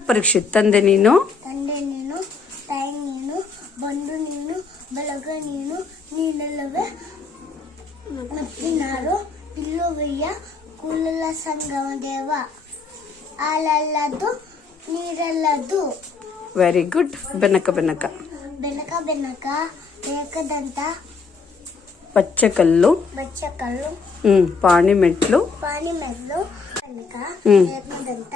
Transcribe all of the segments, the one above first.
ಪರೀಕ್ಷಿತ್ ತಂದೆ ನೀನು ತಂದೆ ನೀನು ತಾಯಿ ನೀನು ಬಂಧು ನೀನು ಬೆಳಗ ನೀನು ನೀನಲ್ಲವೇ ಮತ್ತಿನಾರು ಇಲ್ಲುವಯ್ಯ ಕುಲಲ ಸಂಗಮ ದೇವ ಹಾಲಲ್ಲದು ನೀರಲ್ಲದು ವೆರಿ ಗುಡ್ ಬೆನಕ ಬೆನಕ ಬೆನಕ ಬೆನಕ ಏಕದಂತ ಪಚ್ಚಕಲ್ಲು ಬಚ್ಚಕಲ್ಲು ಹ್ಮ್ ಪಾಣಿ ಮೆಟ್ಲು ಪಾನಿ ಮೆಲ್ಲು ಬೆನಕ ಹ್ಮ್. ಏಕದಂತ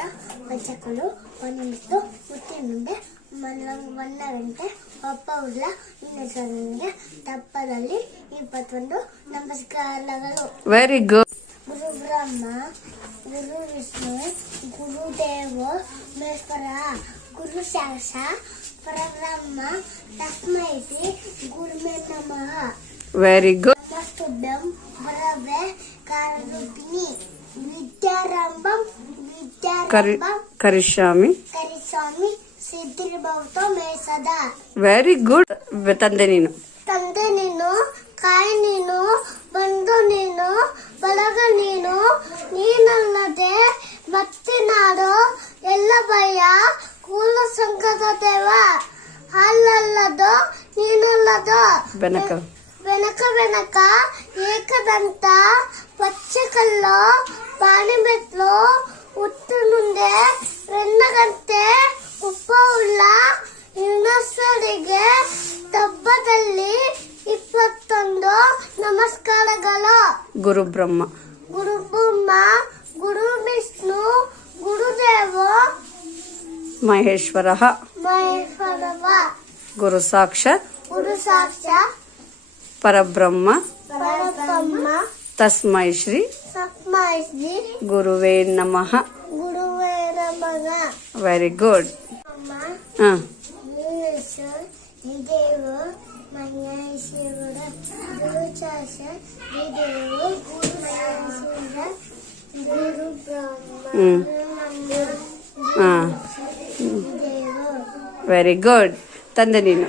ಬಚ್ಚಕಲ್ಲು ಪಾನಿ ಮೆಲ್ಲು ಮುತ್ತಿನುಂಡೆ ಮಲ್ಲಂಗ ಬಣ್ಣ ಗಂಟೆ ಒಪ್ಪ ಉಳ್ಳ ಇನ್ನೆಸರಿಗೆ ತಪ್ಪದಲ್ಲಿ ಇಪ್ಪತ್ತೊಂದು ನಮಸ್ಕಾರಗಳು ವೆರಿ ಗುಡ್ ಗುರು ಬ್ರಹ್ಮ ಗುರು ವಿಷ್ಣು ಗುರು ದೇವ ಮಹೇಶ್ವರ ಗುರು ಶಾಸ ಪರಬ್ರಹ್ಮ ತಸ್ಮೈ ಶ್ರೀ ಗುರುಮೇ ನಮಃ ವೆರಿ ಗುಡ್ ನಮಸ್ತುಭ್ಯಂ ವರವೇ ಕಾರರೂಪಿಣಿ ವಿದ್ಯಾರಂಭಂ ಕರಿ ಕರಿಷ್ಯಾಮಿ ಕರಿಸ್ವಾಮಿ. ಸಿದ್ಧಿರ್ಭವತ ಮೇಸದ ವೆರಿ ಗುಡ್ ತಂದೆ ನೀನು. ತಂದೆ ನೀನು ಕಾಯಿ ನೀನು ಬಂದು ನೀನು ಬಳಗ ನೀನು ನೀನಲ್ಲದೆ ಮತ್ತಿನಾಡು ಎಲ್ಲ ಭಯ ಕೂಲ ಸಂಘದ ದೇವ. ಅಲ್ಲಲ್ಲದು ನೀನಲ್ಲದು. ಬೆನಕ ಬೆನಕ ವೆನಕ ಏಕದಂತ ಪಚ್ಚಕಲ್ಲು ಪಾಣಿಮೆಟ್ಲು ಉತ್ತು ಮುಂದೆ ಗಂಟೆ ಉಪ್ಪ ಉಳ್ಳ ಯುನಸ್ವರಿಗೆ ತಬ್ಬದಲ್ಲಿ ಇಪ್ಪತ್ತೊಂದು ನಮಸ್ಕಾರಗಳು. ಗುರು ಬ್ರಹ್ಮ. ಗುರು ಬ್ರಹ್ಮ ಗುರು ವಿಷ್ಣು ಗುರುದೇವ. ಮಹೇಶ್ವರ. ಮಹೇಶ್ವರವ. ಗುರು ಸಾಕ್ಷಾತ್. ಗುರು ಸಾಕ್ಷ ಪರಬ್ರಹ್ಮ ಪರಬ್ರಹ್ಮ ತಸ್ಮೈ ಶ್ರೀ ಸಪ್ಮಾಯಿಸಿ ಗುರುವೇ ನಮಃ ಗುರುವೇರ ಮಗ ವೆರಿ ಗುಡ್ ಅಮ್ಮ ಹಾ ನೀನೆಸು ನಿದೇವು ಮನ್ಯಾಯಿಸಿವರ ಗುರುಚಾಸ ನಿದೇವು ಮನ್ಯಾಯಿಸಿವರ ಗುರು ಬ್ರಹ್ಮ ಹ್ಮ್. ಹಾ ದೇವು ವೆರಿ ಗುಡ್ ತಂದೆ ನೀನು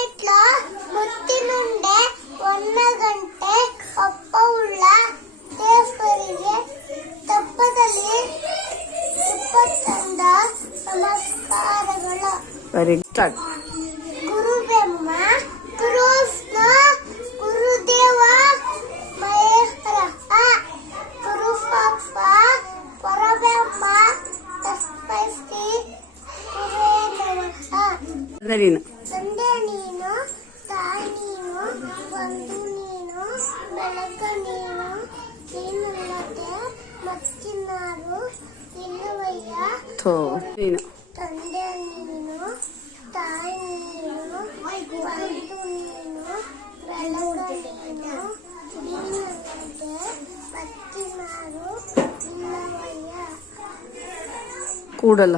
ఇంట్లో ముత్తి నుండే ఒన్నగంటే ಒಪ್ಪ ತಪ್ಪದಲ್ಲಿ ಇಪ್ಪತ್ತೊಂದ ನಮಸ್ಕಾರಗಳು. ಸ್ಟಾರ್ಟ್ ನೀನು ಬಂಧು ನೀನು ಬೆಳಕ ನೀನು ನೀನಲ್ಲದೆ ಮತ್ತಿನಾರು ಇಲ್ಲವಯ್ಯ ಥೋ ನೀನು ತಂದೆ ನೀನು ತಾಯಿ ನೀನು ಬಂಧು ನೀನು ಬೆಳಕ ನೀನು ನೀನಲ್ಲದೆ ಮತ್ತಿನಾರು ಇಲ್ಲವಯ್ಯ ಕೂಡಲ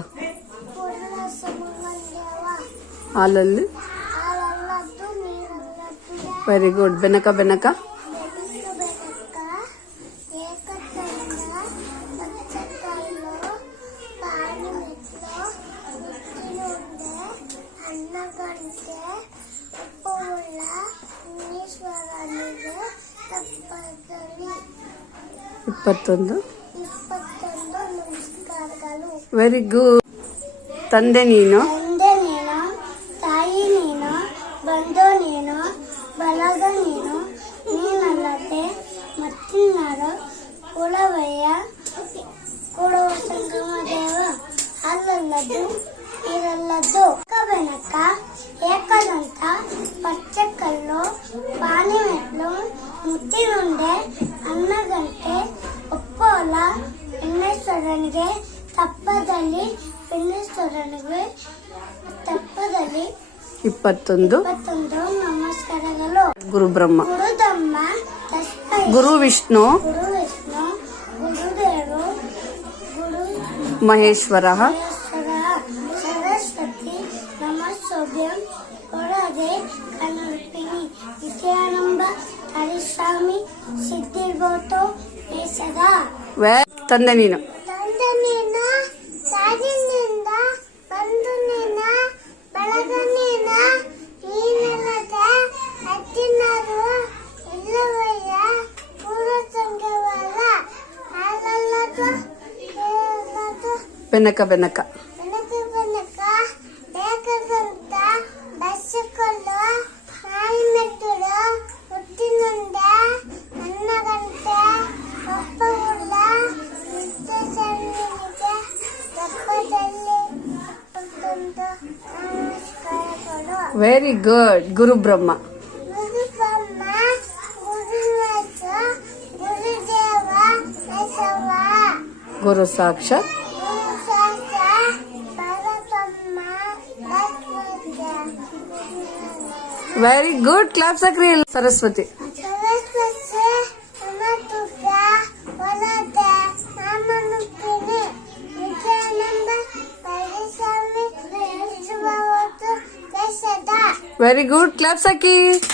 ಪೂರ್ಣ ಸಮಂಗಲ್ಯವ ಉಪ್ಪು ಉಳ್ಳ ಈಶ್ವರನಿಗೆ ತಪ್ಪದಲ್ಲಿ ಇಪ್ಪತ್ತೊಂದು ಇಪ್ಪತ್ತೊಂದು ನಮಸ್ಕಾರಗಳು ವೆರಿ ಗುಡ್ ತಂದೆ ನೀನು ತಂದೆ ನೀನು ಅಲ್ಲದು ಇದಲ್ಲದು ಕಬೆನಕ ಏಕದಂತ ಪಚ್ಚಕಲ್ಲು ಪಾನಿಮೆಟ್ಲು ಮುದ್ದಿನುಂಡೆ ಅನ್ನಗಂಟೆ ಒಪ್ಪೋಲ ಎಣ್ಣೆಸ್ವರನಿಗೆ ತಪ್ಪದಲ್ಲಿ ಎಣ್ಣೆ ಪಿಣ್ಣೆಸ್ವರನಿಗೆ ತಪ್ಪದಲ್ಲಿ ಇಪ್ಪತ್ತೊಂದು ಇಪ್ಪತ್ತೊಂದು ನಮಸ್ಕಾರಗಳು ಗುರು ಬ್ರಹ್ಮ ಗುರುದಮ್ಮ ಗುರು ವಿಷ್ಣು ಗುರು ವಿಷ್ಣು ಗುರುದೇವರು ಗುರು ಮಹೇಶ್ವರ ಕಲರ್ಪಿಣಿ ವಿಜಯಾನಂಬ ಹರಿಸ್ವಾಮಿ ಸಿದ್ಧಿರ್ಬೋತು ಬೇಸದ ತಂದೆ ನೀನು. ತಂದೆ ನೀನ ತಾಜಿನಿಂದ ಬಂದು ನೀನ ಬೆಳಗ ನೀನ ನೀನಲ್ಲದ ಅಜ್ಜಿನರು ಇಲ್ಲವಯ್ಯ ಪೂರ ಸಂಘವಲ್ಲ ಹಾಲಲ್ಲದು ಬೆನಕ ಬೆನಕ వెరీ గుడ్ గురు బ్రహ్మ గురు సాక్షాత్ very good clap అక్రియల్ Saraswati Very good. Clap, Saki.